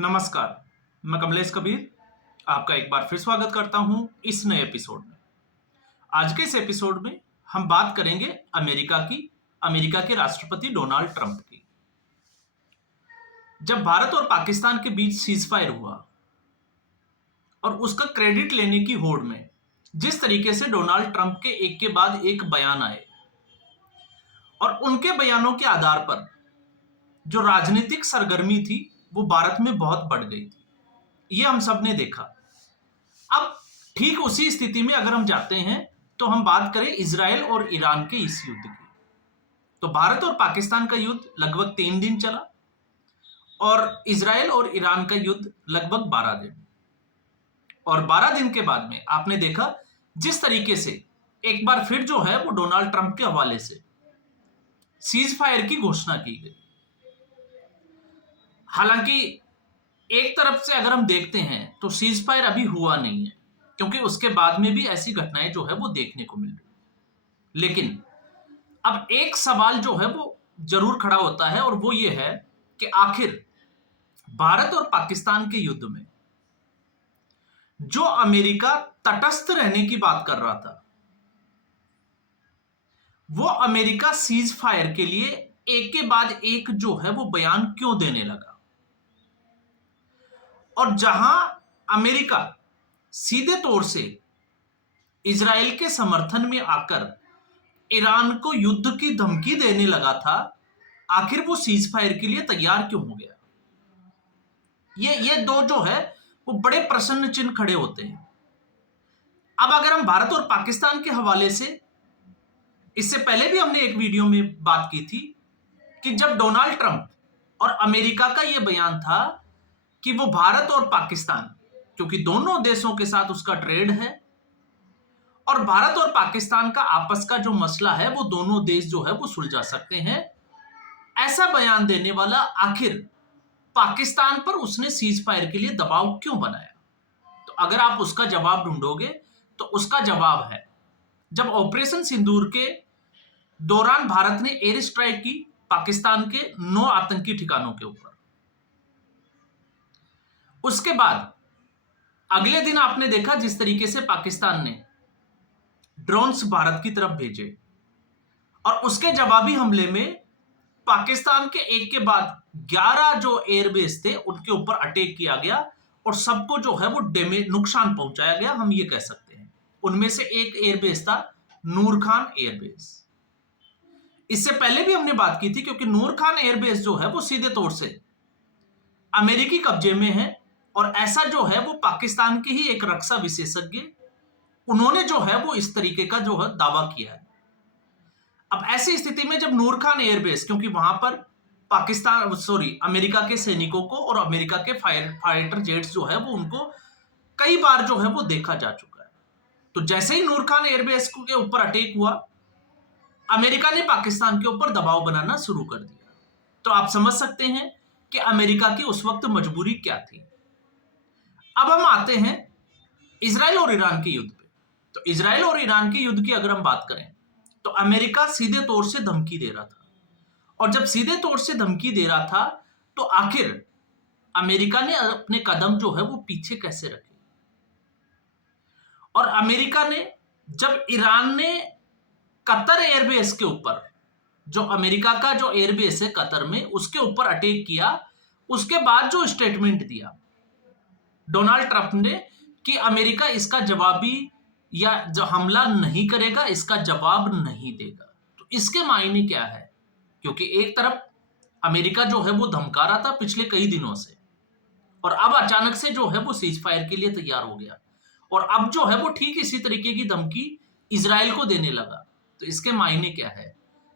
नमस्कार, मैं कमलेश कबीर आपका एक बार फिर स्वागत करता हूं इस नए एपिसोड में। आज के इस एपिसोड में हम बात करेंगे अमेरिका के राष्ट्रपति डोनाल्ड ट्रंप की। जब भारत और पाकिस्तान के बीच सीजफायर हुआ और उसका क्रेडिट लेने की होड़ में जिस तरीके से डोनाल्ड ट्रंप के एक के बाद एक बयान आए और उनके बयानों के आधार पर जो राजनीतिक सरगर्मी थी वो भारत में बहुत बढ़ गई थी, ये हम सब ने देखा। अब ठीक उसी स्थिति में अगर हम जाते हैं तो हम बात करें इजराइल और ईरान के इस युद्ध की, तो भारत और पाकिस्तान का युद्ध लगभग 3 दिन चला और इजराइल और ईरान का युद्ध लगभग 12 दिन। और 12 दिन के बाद में आपने देखा जिस तरीके से एक बार फिर जो है वो डोनाल्ड ट्रंप के हवाले से सीज फायर की घोषणा की गई। हालांकि एक तरफ से अगर हम देखते हैं तो सीज फायर अभी हुआ नहीं है, क्योंकि उसके बाद में भी ऐसी घटनाएं जो है वो देखने को मिल रही। लेकिन अब एक सवाल जो है वो जरूर खड़ा होता है और वो ये है कि आखिर भारत और पाकिस्तान के युद्ध में जो अमेरिका तटस्थ रहने की बात कर रहा था, वो अमेरिका सीज फायर के लिए एक के बाद एक जो है वो बयान क्यों देने लगा। और जहां अमेरिका सीधे तौर से इजराइल के समर्थन में आकर ईरान को युद्ध की धमकी देने लगा था, आखिर वो सीज फायर के लिए तैयार क्यों हो गया। ये दो जो है वो बड़े प्रश्न चिन्ह खड़े होते हैं। अब अगर हम भारत और पाकिस्तान के हवाले से, इससे पहले भी हमने एक वीडियो में बात की थी कि जब डोनाल्ड ट्रंप और अमेरिका का यह बयान था कि वो भारत और पाकिस्तान, क्योंकि दोनों देशों के साथ उसका ट्रेड है और भारत और पाकिस्तान का आपस का जो मसला है वो दोनों देश जो है वो सुलझा सकते हैं, ऐसा बयान देने वाला आखिर पाकिस्तान पर उसने सीज फायर के लिए दबाव क्यों बनाया। तो अगर आप उसका जवाब ढूंढोगे तो उसका जवाब है जब ऑपरेशन सिंदूर के दौरान भारत ने एयर स्ट्राइक की पाकिस्तान के 9 आतंकी ठिकानों के ऊपर। उसके बाद अगले दिन आपने देखा जिस तरीके से पाकिस्तान ने ड्रोन्स भारत की तरफ भेजे और उसके जवाबी हमले में पाकिस्तान के एक के बाद 11 जो एयरबेस थे उनके ऊपर अटैक किया गया और सबको जो है वो नुकसान पहुंचाया गया, हम ये कह सकते हैं। उनमें से एक एयरबेस था नूर खान एयरबेस। इससे पहले भी हमने बात की थी, क्योंकि नूर खान एयरबेस जो है वो सीधे तौर से अमेरिकी कब्जे में है और ऐसा जो है वो पाकिस्तान के ही एक रक्षा विशेषज्ञ उन्होंने जो है वो इस तरीके का जो है दावा किया है। अब ऐसी स्थिति में जब नूर खान एयरबेस, क्योंकि वहां पर अमेरिका के सैनिकों को और अमेरिका के फाइटर जेट्स जो है वो उनको कई बार जो है वो देखा जा चुका है, तो जैसे ही नूर खान एयरबेस के ऊपर अटैक हुआ, अमेरिका ने पाकिस्तान के ऊपर दबाव बनाना शुरू कर दिया। तो आप समझ सकते हैं कि अमेरिका की उस वक्त मजबूरी क्या थी। अब हम आते हैं इजराइल और ईरान के युद्ध पे। तो इजराइल और ईरान के युद्ध की अगर हम बात करें तो अमेरिका सीधे तौर से धमकी दे रहा था, और जब सीधे तौर से धमकी दे रहा था तो आखिर अमेरिका ने अपने कदम जो है वो पीछे कैसे रखे। और अमेरिका ने जब ईरान ने कतर एयरबेस के ऊपर, जो अमेरिका का जो एयरबेस है कतर में, उसके ऊपर अटैक किया, उसके बाद जो स्टेटमेंट दिया डोनाल्ड ट्रंप ने कि अमेरिका इसका जवाबी या जो हमला नहीं करेगा, इसका जवाब नहीं देगा। तो इसके मायने क्या है, क्योंकि एक तरफ अमेरिका जो है वो धमका रहा था पिछले कई दिनों से और अब अचानक से जो है वो सीज फायर के लिए तैयार हो गया और अब जो है वो ठीक इसी तरीके की धमकी इजराइल को देने लगा। तो इसके मायने क्या है,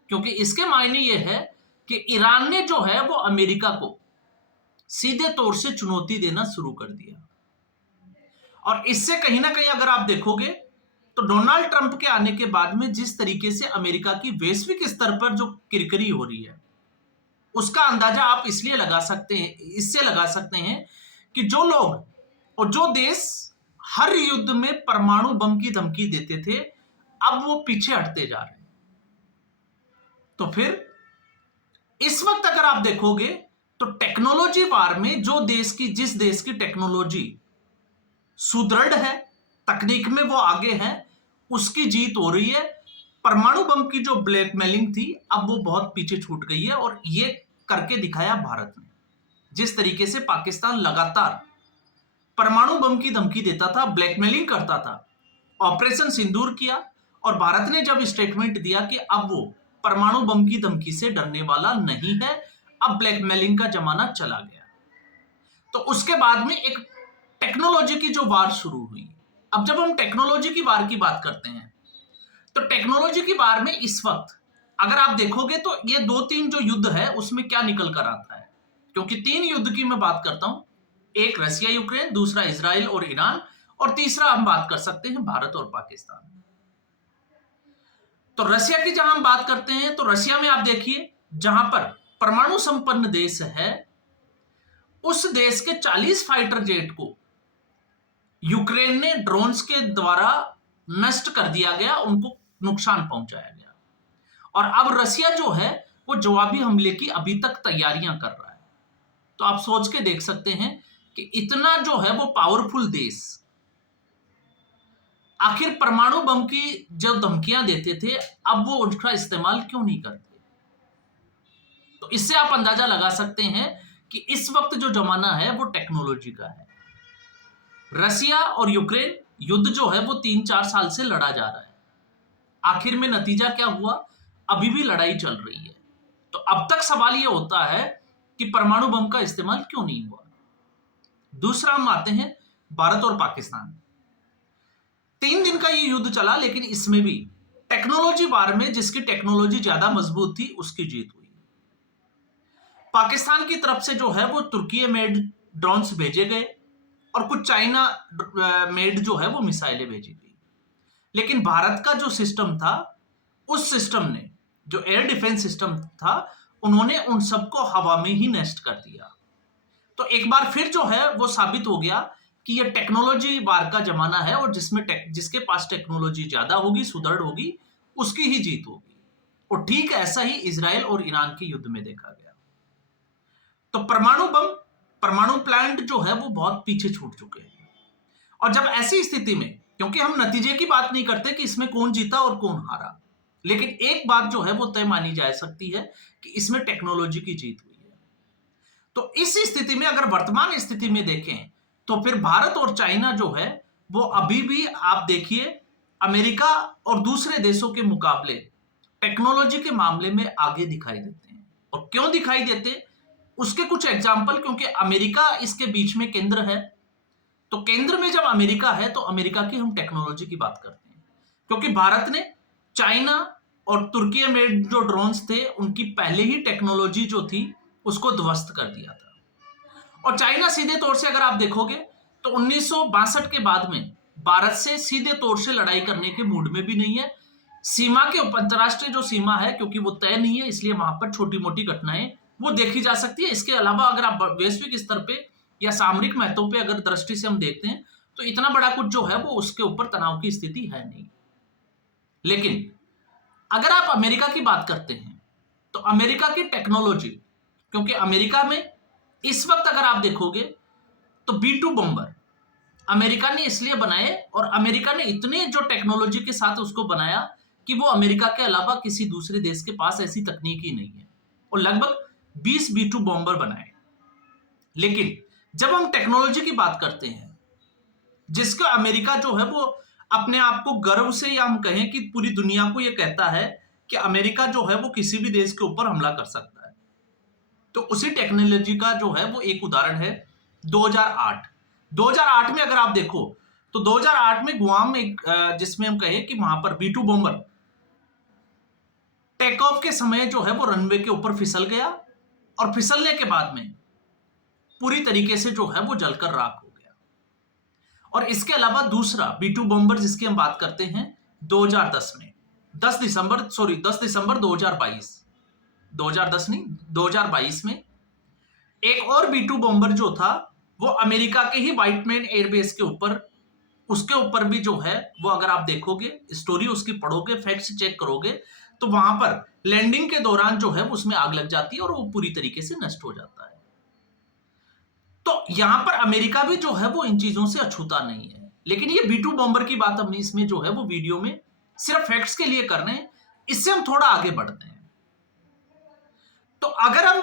क्योंकि इसके मायने ये है कि ईरान ने जो है वो अमेरिका को सीधे तौर से चुनौती देना शुरू कर दिया। और इससे कहीं ना कहीं अगर आप देखोगे तो डोनाल्ड ट्रंप के आने के बाद में जिस तरीके से अमेरिका की वैश्विक स्तर पर जो किरकिरी हो रही है, उसका अंदाजा आप इसलिए इससे लगा सकते हैं कि जो लोग और जो देश हर युद्ध में परमाणु बम की धमकी देते थे, अब वो पीछे हटते जा रहे हैं। तो फिर इस वक्त अगर आप देखोगे तो टेक्नोलॉजी वार में जिस देश की टेक्नोलॉजी सुदृढ़ है, तकनीक में वो आगे है, उसकी जीत हो रही है। परमाणु बम की जो ब्लैकमेलिंग थी अब वो बहुत पीछे छूट गई है और ये करके दिखाया भारत ने। जिस तरीके से पाकिस्तान लगातार परमाणु बम की धमकी देता था, ब्लैकमेलिंग करता था, ऑपरेशन सिंदूर किया और भारत ने जब स्टेटमेंट दिया कि अब वो परमाणु बम की धमकी से डरने वाला नहीं है, अब ब्लैकमेलिंग का जमाना चला गया। तो उसके बाद में एक टेक्नोलॉजी की जो वार शुरू हुई। अब जब हम टेक्नोलॉजी की वार की बात करते हैं तो टेक्नोलॉजी की वार में इस वक्त अगर आप देखोगे तो ये 2-3 जो युद्ध है उसमें क्या निकल कर आता है, क्योंकि 3 युद्ध की मैं बात करता हूं, एक रशिया यूक्रेन, दूसरा इजराइल और ईरान, और तीसरा हम बात कर सकते हैं भारत और पाकिस्तान। तो रशिया की जहां हम बात करते हैं तो रशिया में आप देखिए जहां पर परमाणु संपन्न देश है, उस देश के 40 फाइटर जेट को यूक्रेन ने ड्रोन्स के द्वारा नष्ट कर दिया गया, उनको नुकसान पहुंचाया गया। और अब रशिया जो है वो जवाबी हमले की अभी तक तैयारियां कर रहा है। तो आप सोच के देख सकते हैं कि इतना जो है वो पावरफुल देश आखिर परमाणु बम की जो धमकियां देते थे अब वो उनका इस्तेमाल क्यों नहीं करते। तो इससे आप अंदाजा लगा सकते हैं कि इस वक्त जो जमाना है वो टेक्नोलॉजी का है। रशिया और यूक्रेन युद्ध जो है वो 3-4 साल से लड़ा जा रहा है। आखिर में नतीजा क्या हुआ, अभी भी लड़ाई चल रही है। तो अब तक सवाल यह होता है कि परमाणु बम का इस्तेमाल क्यों नहीं हुआ। दूसरा हम आते हैं भारत और पाकिस्तान। 3 दिन का ये युद्ध चला, लेकिन इसमें भी टेक्नोलॉजी वार में जिसकी टेक्नोलॉजी ज्यादा मजबूत थी उसकी जीत हुई। पाकिस्तान की तरफ से जो है वो तुर्की मेड ड्रोन्स भेजे गए और कुछ चाइना मेड जो है वो मिसाइलें भेजी गई। लेकिन भारत का जो सिस्टम था, उस सिस्टम ने जो एयर डिफेंस सिस्टम था, उन्होंने उन सबको हवा में ही नष्ट कर दिया। तो एक बार फिर जो है वो साबित हो गया कि ये टेक्नोलॉजी वार का जमाना है और जिसके पास टेक्नोलॉजी ज्यादा होगी, सुदृढ़ होगी, उसकी ही जीत होगी। और ठीक ऐसा ही इजराइल और ईरान के युद्ध में देखा गया। तो परमाणु प्लांट जो है वो बहुत पीछे छूट चुके हैं। और जब ऐसी स्थिति में, क्योंकि हम नतीजे की बात नहीं करते कि इसमें कौन जीता और कौन हारा, लेकिन एक बात जो है वो तय मानी जा सकती है कि इसमें टेक्नोलॉजी की जीत हुई है। तो इस स्थिति में अगर वर्तमान स्थिति में देखें तो फिर भारत और चाइना जो है वो अभी भी आप देखिए अमेरिका और दूसरे देशों के मुकाबले टेक्नोलॉजी के मामले में आगे दिखाई देते हैं। और क्यों दिखाई देते, उसके कुछ एग्जाम्पल, क्योंकि अमेरिका इसके बीच में केंद्र है। तो केंद्र में जब अमेरिका है तो अमेरिका की हम टेक्नोलॉजी की बात करते हैं, क्योंकि भारत ने चाइना और तुर्की में जो ड्रोन्स थे उनकी पहले ही टेक्नोलॉजी जो थी उसको ध्वस्त कर दिया था। और चाइना सीधे तौर से अगर आप देखोगे तो 1962 के बाद में भारत से सीधे तौर से लड़ाई करने के मूड में भी नहीं है। सीमा के अंतरराष्ट्रीय जो सीमा है, क्योंकि वो तय नहीं है, इसलिए वहां पर छोटी मोटी घटनाएं वो देखी जा सकती है। इसके अलावा अगर आप वैश्विक स्तर पे या सामरिक महत्व पे अगर दृष्टि से हम देखते हैं तो इतना बड़ा कुछ जो है वो उसके ऊपर तनाव की स्थिति है नहीं। लेकिन अगर आप अमेरिका की बात करते हैं तो अमेरिका की टेक्नोलॉजी, क्योंकि अमेरिका में इस वक्त अगर आप देखोगे तो B-2 बॉम्बर अमेरिका ने इसलिए बनाए, और अमेरिका ने इतने जो टेक्नोलॉजी के साथ उसको बनाया कि वो अमेरिका के अलावा किसी दूसरे देश के पास ऐसी तकनीक ही नहीं है, और लगभग 20 B-2 बॉम्बर बनाए। लेकिन जब हम टेक्नोलॉजी की बात करते हैं, जिसका अमेरिका जो है वो अपने आप को गर्व से, या हम कहें कि पूरी दुनिया को ये कहता है कि अमेरिका जो है वो किसी भी देश के ऊपर हमला कर सकता है, तो उसी टेक्नोलॉजी का जो है वो एक उदाहरण है 2008 में अगर आप देखो तो 2008 में गुआम में जिसमें हम कहें कि वहां पर B-2 बॉम्बर टेक ऑफ के समय जो है वो रनवे के ऊपर फिसल गया, और फिसलने के बाद में पूरी तरीके से जो है वो जलकर राख हो गया। और इसके अलावा दूसरा B-2 बॉम्बर जिसकी हम बात करते हैं 2010 में 10 दिसंबर 2022 में एक और B-2 बॉम्बर जो था वो अमेरिका के ही व्हाइटमैन एयरबेस के ऊपर, उसके ऊपर भी जो है वो अगर आप देखोगे स्टोरी उसकी पढ़ोगे, फैक्ट्स चेक करोगे, तो वहां पर लैंडिंग के दौरान जो है उसमें आग लग जाती है और वो पूरी तरीके से नष्ट हो जाता है। तो यहां पर अमेरिका भी जो है वो इन चीजों से अछूता नहीं है। लेकिन ये B2 बॉम्बर की बात हम इसमें जो है वो वीडियो में सिर्फ फैक्ट्स के लिए कर रहे हैं, इससे हम थोड़ा आगे बढ़ते हैं। तो अगर हम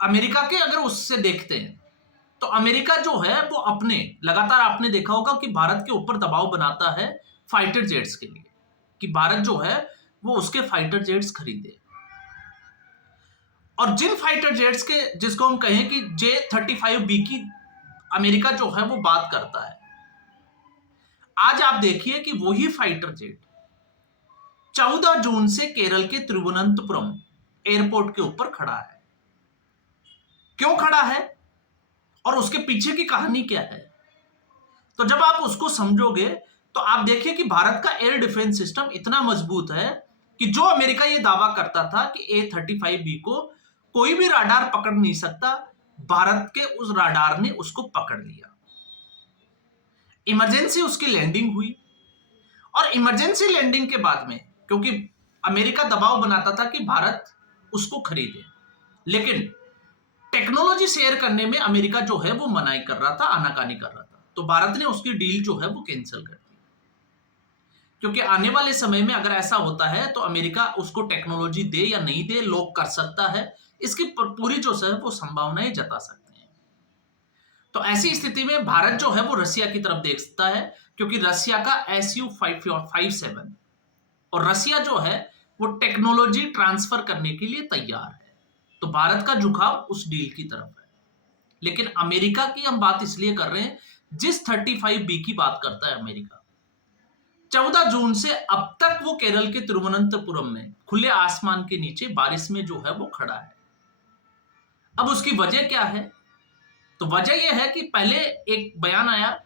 अमेरिका के अगर उससे देखते हैं तो अमेरिका जो है वो अपने लगातार आपने देखा होगा कि भारत के ऊपर दबाव बनाता है फाइटर जेट्स के लिए, कि भारत जो है वो उसके फाइटर जेट्स खरीदे। और जिन फाइटर जेट्स के जिसको हम कहें कि J-35B की अमेरिका जो है वो बात करता है, आज आप देखिए कि वही फाइटर जेट 14 जून से केरल के तिरुवनंतपुरम एयरपोर्ट के ऊपर खड़ा है। क्यों खड़ा है और उसके पीछे की कहानी क्या है? तो जब आप उसको समझोगे तो आप देखिए कि भारत का एयर डिफेंस सिस्टम इतना मजबूत है कि जो अमेरिका ये दावा करता था कि A-35B को कोई भी राडार पकड़ नहीं सकता, भारत के उस राडार ने उसको पकड़ लिया। इमरजेंसी उसकी लैंडिंग हुई और इमरजेंसी लैंडिंग के बाद में, क्योंकि अमेरिका दबाव बनाता था कि भारत उसको खरीदे, लेकिन टेक्नोलॉजी शेयर करने में अमेरिका जो है वो मनाही कर रहा था, आनाकानी कर रहा था। तो भारत ने उसकी डील जो है वो कैंसिल कर दी, क्योंकि आने वाले समय में अगर ऐसा होता है तो अमेरिका उसको टेक्नोलॉजी दे या नहीं दे, लॉक कर सकता है, इसकी पूरी जो है वो संभावनाएं जता सकते हैं। तो ऐसी स्थिति में भारत जो है वो रसिया की तरफ देखता है, क्योंकि रसिया का Su-57 और रसिया जो है वो टेक्नोलॉजी ट्रांसफर करने के लिए तैयार है। तो भारत का झुकाव उस डील की तरफ है। लेकिन अमेरिका की हम बात इसलिए कर रहे हैं, जिस 35B की बात करता है अमेरिका, 14 जून से अब तक वो केरल के तिरुवनंतपुरम में खुले आसमान के नीचे बारिश में जो है वो खड़ा है। अब उसकी वजह क्या है? तो वजह यह है कि पहले एक बयान आया,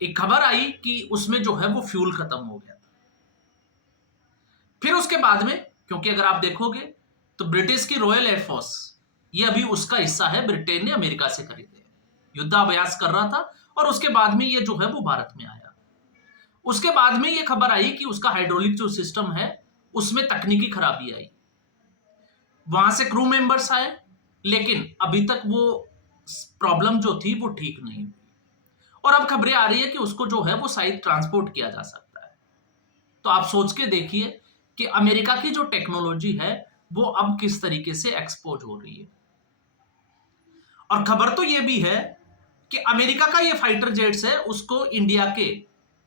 एक खबर आई कि उसमें जो है वो फ्यूल खत्म हो गया था। फिर उसके बाद में, क्योंकि अगर आप देखोगे तो ब्रिटिश की रॉयल एयरफोर्स ये अभी उसका हिस्सा है, ब्रिटेन ने अमेरिका से खरीदे, युद्धाभ्यास कर रहा था और उसके बाद में ये जो है वो भारत में आया। उसके बाद में ये खबर आई कि उसका हाइड्रोलिक जो सिस्टम है उसमें तकनीकी खराबी आई, वहां से क्रू मेंबर्स आए, लेकिन अभी तक वो प्रॉब्लम जो थी वो ठीक नहीं हुई। और अब खबरें आ रही है कि उसको जो है वो शायद ट्रांसपोर्ट किया जा सकता है। तो आप सोच के देखिए कि अमेरिका की जो टेक्नोलॉजी है वो अब किस तरीके से एक्सपोज हो रही है। और खबर तो ये भी है कि अमेरिका का ये फाइटर जेट्स है, उसको इंडिया के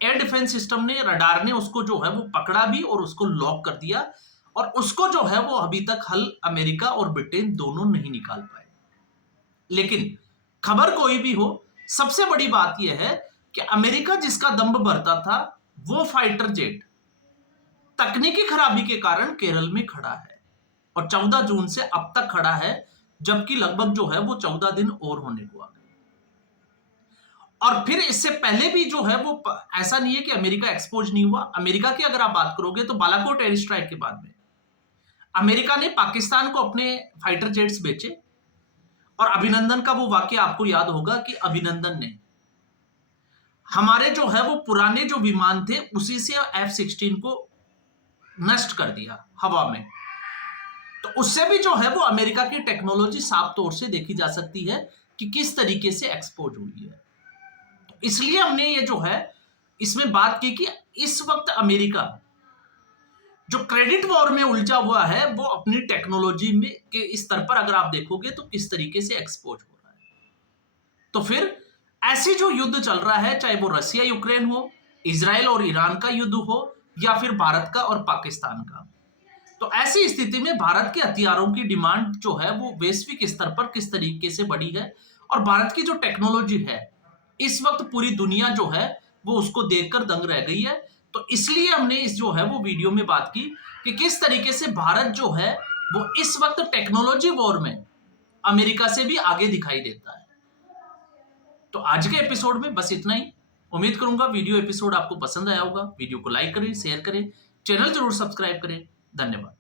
एयर डिफेंस सिस्टम ने, रडार ने उसको जो है वो पकड़ा भी और उसको लॉक कर दिया, और उसको जो है वो अभी तक हल अमेरिका और ब्रिटेन दोनों नहीं निकाल पाए। लेकिन खबर कोई भी हो, सबसे बड़ी बात यह है कि अमेरिका जिसका दंभ भरता था वो फाइटर जेट तकनीकी खराबी के कारण केरल में खड़ा है और 14 जून से अब तक खड़ा है, जबकि लगभग जो है वो 14 दिन और होने को आ गए। और फिर इससे पहले भी जो है वो ऐसा नहीं है कि अमेरिका एक्सपोज नहीं हुआ। अमेरिका की अगर आप बात करोगे तो बालाकोट एयर स्ट्राइक के बाद में अमेरिका ने पाकिस्तान को अपने फाइटर जेट्स बेचे, और अभिनंदन का वो वाक्य आपको याद होगा कि अभिनंदन ने हमारे जो है वो पुराने जो विमान थे उसी से F-16 को नष्ट कर दिया हवा में। तो उससे भी जो है वो अमेरिका की टेक्नोलॉजी साफ तौर से देखी जा सकती है कि किस तरीके से एक्सपोज हुई है। तो इसलिए हमने ये जो है इसमें बात की कि इस वक्त अमेरिका जो क्रेडिट वॉर में उलझा हुआ है वो अपनी टेक्नोलॉजी में के स्तर पर अगर आप देखोगे तो किस तरीके से एक्सपोज हो रहा है। तो फिर ऐसे जो युद्ध चल रहा है, चाहे वो रसिया यूक्रेन हो, इजराइल और ईरान का युद्ध हो, या फिर भारत का और पाकिस्तान का, तो ऐसी स्थिति में भारत के हथियारों की डिमांड जो है वो वैश्विक स्तर पर किस तरीके से बढ़ी है, और भारत की जो टेक्नोलॉजी है इस वक्त पूरी दुनिया जो है वो उसको देखकर दंग रह गई है। तो इसलिए हमने इस जो है वो वीडियो में बात की कि किस तरीके से भारत जो है वो इस वक्त टेक्नोलॉजी वॉर में अमेरिका से भी आगे दिखाई देता है। तो आज के एपिसोड में बस इतना ही। उम्मीद करूंगा वीडियो एपिसोड आपको पसंद आया होगा। वीडियो को लाइक करें, शेयर करें, चैनल जरूर सब्सक्राइब करें। धन्यवाद।